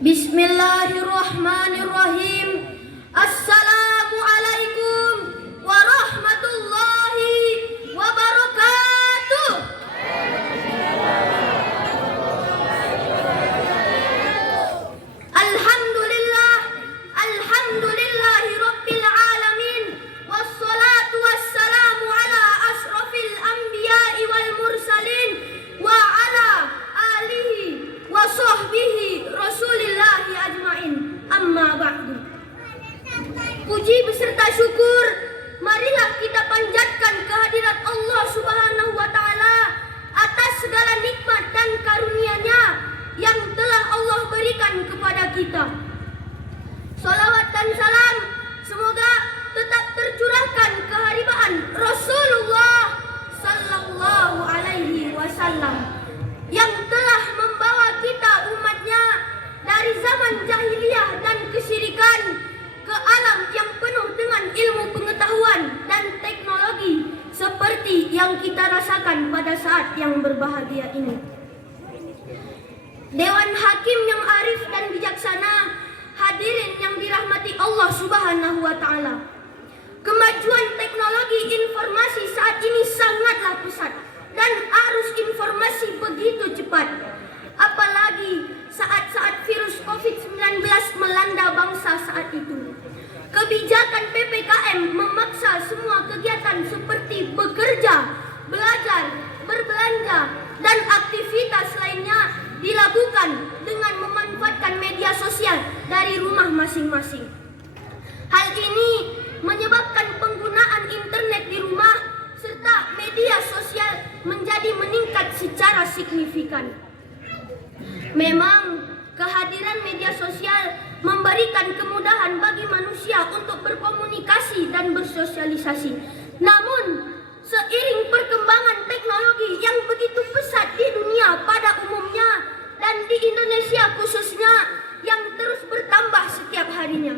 Bismillahirrahmanirrahim. Assalamualaikum warahmatullahi wabarakatuh. Alhamdulillah, alhamdulillahi rabbil alamin. Wassalatu wassalamu ala asrofil anbiya'i wal mursalin wa ala alihi wa sahbihi rasulillahi ajma'in. Amma ba'du. Puji beserta syukur marilah kita panjatkan kehadirat Allah Subhanahu wa taala atas segala nikmat dan karunia-Nya yang telah Allah berikan kepada kita. Salawat dan salam semoga tetap tercurahkan keharibaan Rasulullah sallallahu alaihi wasallam yang telah membawa kita umatnya dari zaman jahiliyah dan kesyirikan ke alam yang penuh dengan ilmu pengetahuan dan teknologi seperti yang kita rasakan pada saat yang berbahagia ini. Dewan Hakim yang arif dan bijaksana, hadirin yang dirahmati Allah Subhanahu wa taala. Kemajuan teknologi informasi saat ini sangatlah pesat dan arus informasi begitu cepat. Apalagi saat-saat virus COVID-19 melanda bangsa saat itu. Kebijakan PPKM memaksa semua kegiatan seperti bekerja, belajar, berbelanja, dan aktivitas lainnya dilakukan dengan memanfaatkan media sosial dari rumah masing-masing. Hal ini menyebabkan penggunaan internet di rumah serta media sosial menjadi meningkat secara signifikan. Memang kehadiran media sosial memberikan kemudahan bagi manusia untuk berkomunikasi dan bersosialisasi. Namun, seiring perkembangan teknologi yang begitu pesat di dunia pada umumnya dan di Indonesia khususnya yang terus bertambah setiap harinya,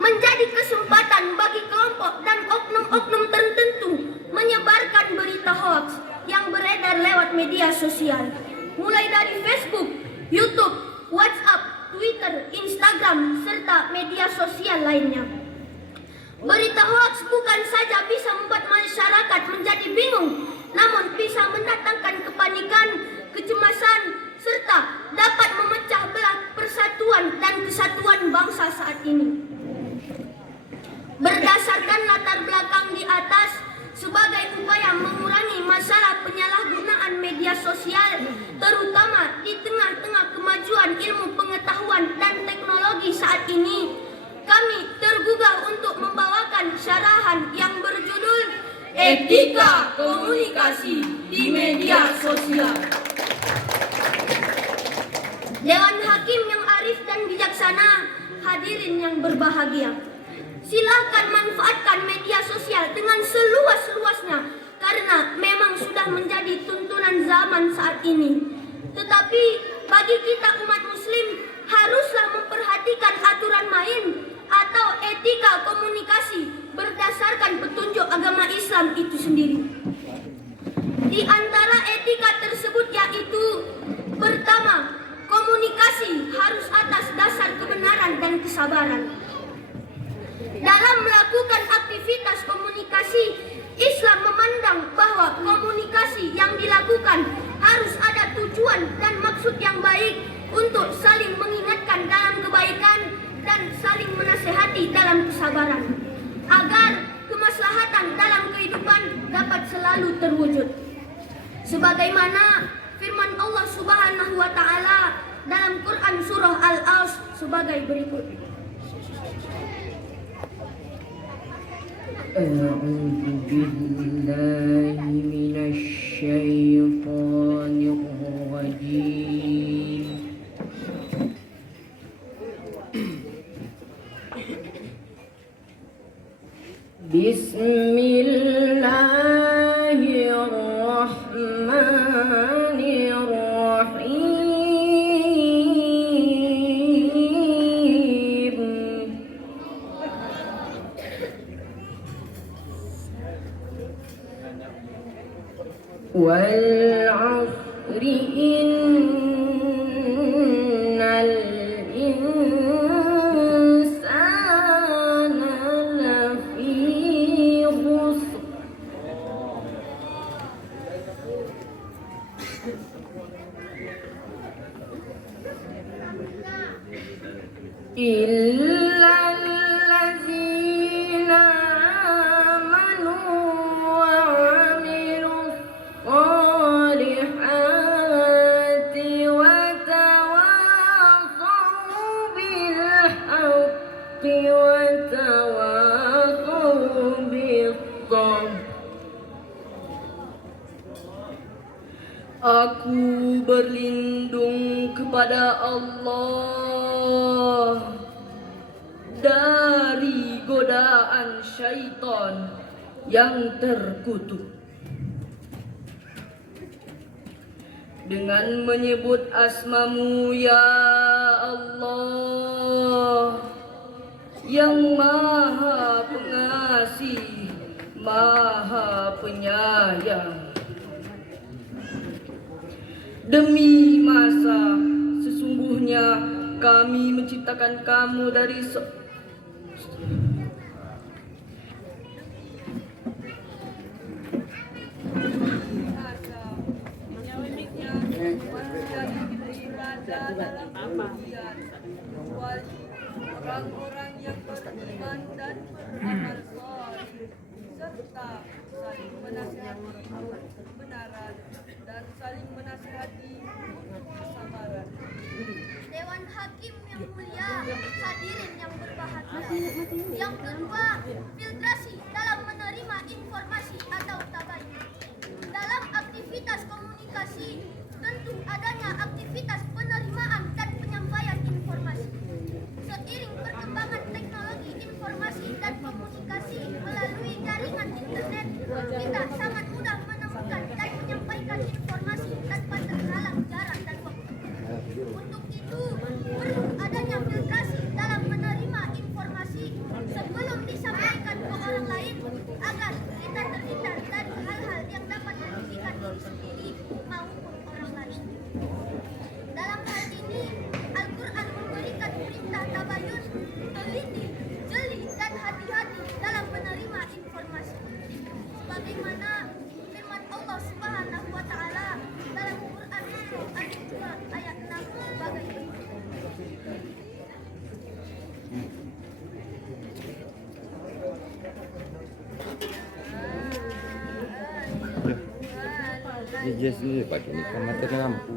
menjadi kesempatan bagi kelompok dan oknum-oknum tertentu menyebarkan berita hoax yang beredar lewat media sosial, mulai dari Facebook, YouTube, WhatsApp, Twitter, Instagram, serta media sosial lainnya. Berita hoax bukan saja bisa membuat masyarakat menjadi bingung, namun bisa mendatangkan kepanikan, kecemasan, serta dapat memecah belah persatuan dan kesatuan bangsa saat ini. Berdasarkan latar belakang di atas, sebagai upaya mengurangi masalah penyalahgunaan media sosial, terutama di tengah-tengah kemajuan ilmu pengetahuan dan teknologi saat ini, kami tergugah untuk membawakan syarahan yang berjudul Etika Komunikasi di Media Sosial. Dewan Hakim yang arif dan bijaksana, hadirin yang berbahagia, silakan manfaatkan media sosial dengan seluas-luasnya karena memang sudah menjadi tuntunan zaman saat ini. Tetapi bagi kita umat muslim haruslah memperhatikan aturan main atau etika komunikasi berdasarkan petunjuk agama Islam itu sendiri. Di antara etika tersebut yaitu pertama, komunikasi harus atas dasar kebenaran dan kesabaran. Dalam melakukan aktivitas komunikasi, Islam memandang bahwa komunikasi yang dilakukan harus ada tujuan dan maksud yang baik untuk saling mengingatkan dalam kebaikan dan saling menasehati dalam kesabaran, agar kemaslahatan dalam kehidupan dapat selalu terwujud. Sebagaimana firman Allah Subhanahu wa taala dalam Quran surah Al-Asr sebagai berikut. أعوذ بالله من الشيطان الرجيم بسم الله الرحمن الرحيم والعصر إن إلا الذين آمنوا وعملوا الصالحات وتواصوا بالحق وتواصوا بالصبر. Aku berlindung kepada Allah dari godaan syaitan yang terkutuk. Dengan menyebut asma-Mu ya Allah, yang Maha Pengasih, Maha Penyayang. Demi masa, sesungguhnya kami menciptakan kamu dari orang-orang yang beriman dan beramal saleh serta saling menasihati kebenaran dan saling menasihati kesabaran. Dewan Hakim yang mulia, hadirin yang berbahagia. Yang kedua, filtrasi dalam menerima informasi atau tabayun. Dalam aktivitas komunikasi, tentu adanya aktivitas penerimaan dan penyampaian informasi. Seiring perkembangan teknologi informasi dan komunikasi melalui jaringan internet, kita sangat mudah menemukan dan menyampaikan informasi tanpa terhalang jarak dan waktu. Untuk itu, perlu adanya filtrasi dalam menerima informasi sebelum disampaikan ke orang lain agar kita terhindar dari hal-hal yang dapat merugikan diri sendiri maupun orang lain. Dalam hal ini, Al-Quran memberikan perintah tabayun, teliti, jeli, dan hati-hati dalam menerima informasi. Sebagaimana firman Allah Subhanahu wa Ta'ala dalam Quran Surah Al-Isra ayat 6 sebagai berikut. Dia sendiri pakai ni kan mati lampu.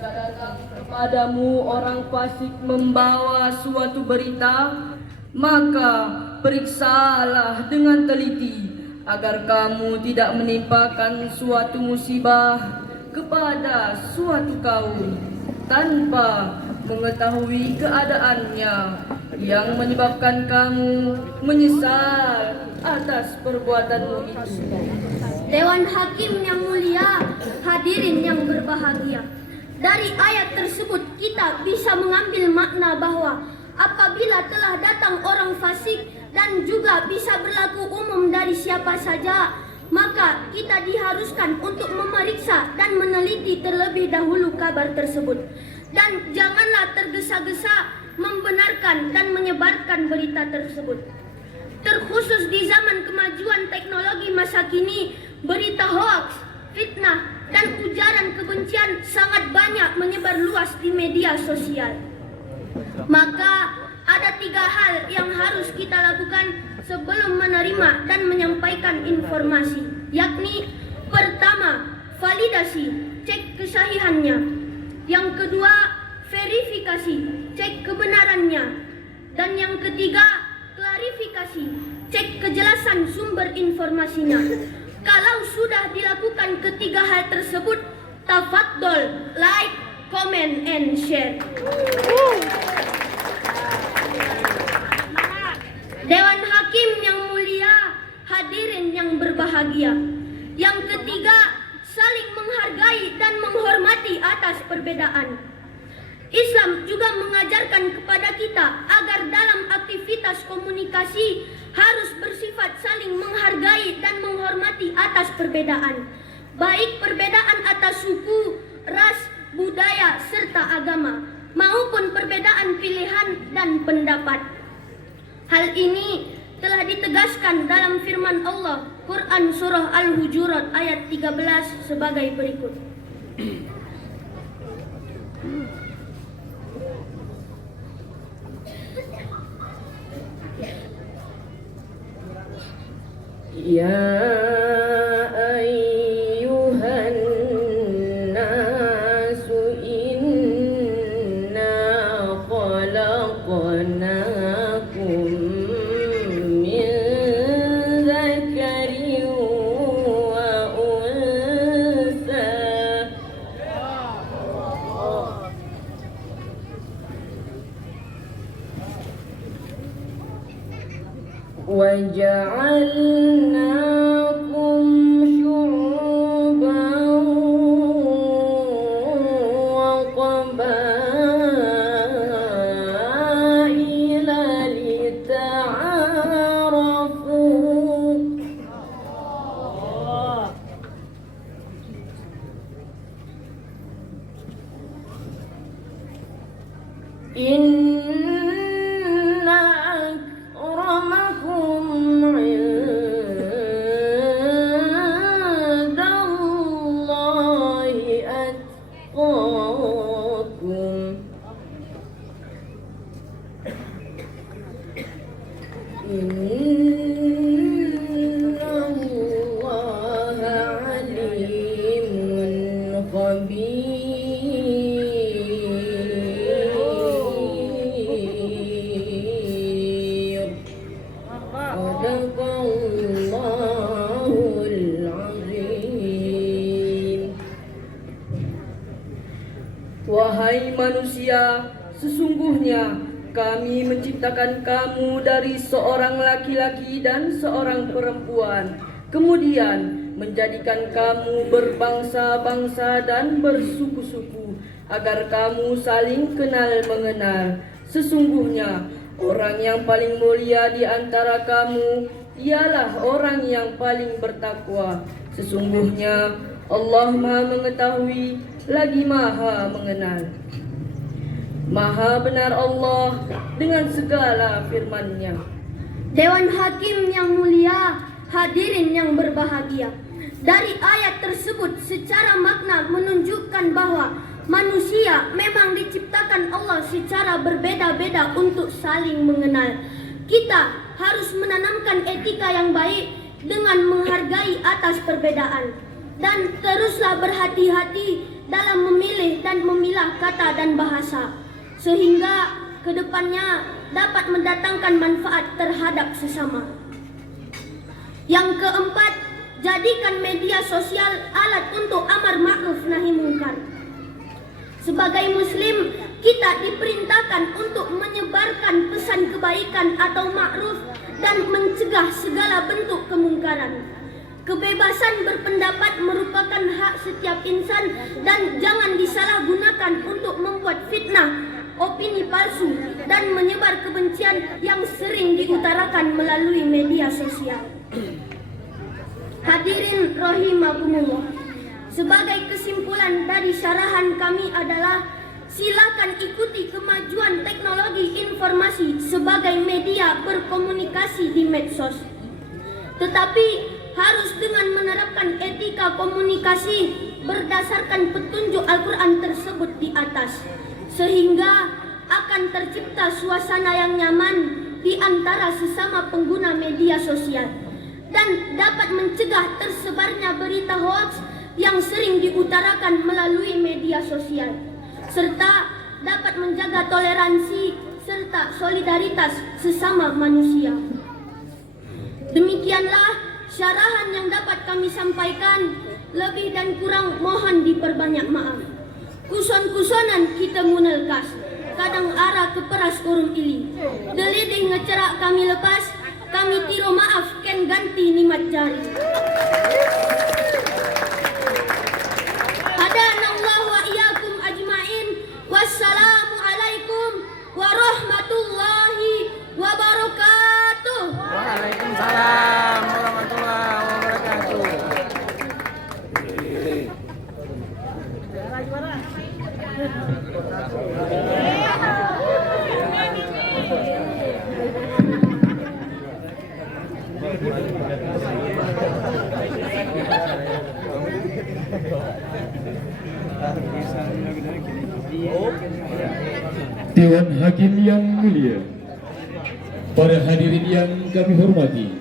Datang kepadamu orang fasik membawa suatu berita, maka periksalah dengan teliti agar kamu tidak menimpakan suatu musibah kepada suatu kaum tanpa mengetahui keadaannya yang menyebabkan kamu menyesal atas perbuatanmu itu. Dewan Hakim yang mulia, hadirin yang berbahagia. Dari ayat tersebut kita bisa mengambil makna bahwa apabila telah datang orang fasik dan juga bisa berlaku umum dari siapa saja, maka kita diharuskan untuk memeriksa dan meneliti terlebih dahulu kabar tersebut. Dan janganlah tergesa-gesa membenarkan dan menyebarkan berita tersebut. Terkhusus di zaman kemajuan teknologi masa kini, berita hoaks, fitnah, dan ujaran kebencian sangat banyak menyebar luas di media sosial. Maka ada 3 hal yang harus kita lakukan sebelum menerima dan menyampaikan informasi, yakni pertama, validasi, cek kesahihannya. Yang kedua, verifikasi, cek kebenarannya. Dan yang ketiga, klarifikasi, cek kejelasan sumber informasinya. Kalau sudah dilakukan ketiga hal tersebut, tafadhol like, comment, and share. Dewan Hakim yang mulia, hadirin yang berbahagia. Yang ketiga, saling menghargai dan menghormati atas perbedaan. Islam juga mengajarkan kepada kita agar dalam aktivitas komunikasi harus bersifat saling menghargai dan menghormati atas perbedaan, baik perbedaan atas suku, ras, budaya, serta agama, maupun perbedaan pilihan dan pendapat. Hal ini telah ditegaskan dalam firman Allah, Quran Surah Al-Hujurat ayat 13 sebagai berikut. Ya ayyuhan nasu inna khalaqnakum min dzakarin wa unsa وجعلناكم شعوبا وقبائل لتعارفوا إن أكرمكم عند الله أتقاكم إن الله عليم خبير صدق الله العظيم. Wahai manusia, sesungguhnya kami menciptakan kamu dari seorang laki-laki dan seorang perempuan, kemudian menjadikan kamu berbangsa-bangsa dan bersuku-suku, agar kamu saling kenal mengenal. Sesungguhnya orang yang paling mulia di antara kamu ialah orang yang paling bertakwa. Sesungguhnya Allah Maha Mengetahui lagi Maha Mengenal. Maha benar Allah dengan segala firman-Nya. Dewan Hakim yang mulia, hadirin yang berbahagia. Dari ayat tersebut secara makna menunjukkan bahwa manusia memang diciptakan Allah secara berbeda-beda untuk saling mengenal. Kita harus menanamkan etika yang baik dengan menghargai atas perbedaan. Dan teruslah berhati-hati dalam memilih dan memilah kata dan bahasa, sehingga kedepannya dapat mendatangkan manfaat terhadap sesama. Yang keempat, jadikan media sosial alat untuk amar ma'ruf nahi munkar. Sebagai muslim, kita diperintahkan untuk menyebarkan pesan kebaikan atau ma'ruf dan mencegah segala bentuk kemungkaran. Kebebasan berpendapat merupakan hak setiap insan dan jangan disalahgunakan untuk membuat fitnah, opini palsu, dan menyebar kebencian yang sering diutarakan melalui media sosial. Hadirin rahimakumullah. Sebagai kesimpulan dari syarahan kami adalah silakan ikuti kemajuan teknologi informasi sebagai media berkomunikasi di medsos. Tetapi harus dengan menerapkan etika komunikasi berdasarkan petunjuk Al-Quran tersebut di atas, sehingga akan tercipta suasana yang nyaman di antara sesama pengguna media sosial dan dapat mencegah tersebarnya berita hoaks yang sering diutarakan melalui media sosial, serta dapat menjaga toleransi serta solidaritas sesama manusia. Demikianlah syarahan yang dapat kami sampaikan. Lebih dan kurang mohon diperbanyak maaf. Kuson-kusonan kita munelkas, kadang arah ke peras korum ili. Delidih ngecerak kami lepas, kami tiro maaf ken ganti nimat jari. Hadanallahu wa iyyakum ajmain. Wassalamu alaikum warahmatullahi wabarakatuh. Waalaikumsalam warahmatullahi wabarakatuh. Dewan Hakim yang mulia, para hadirin yang kami hormati,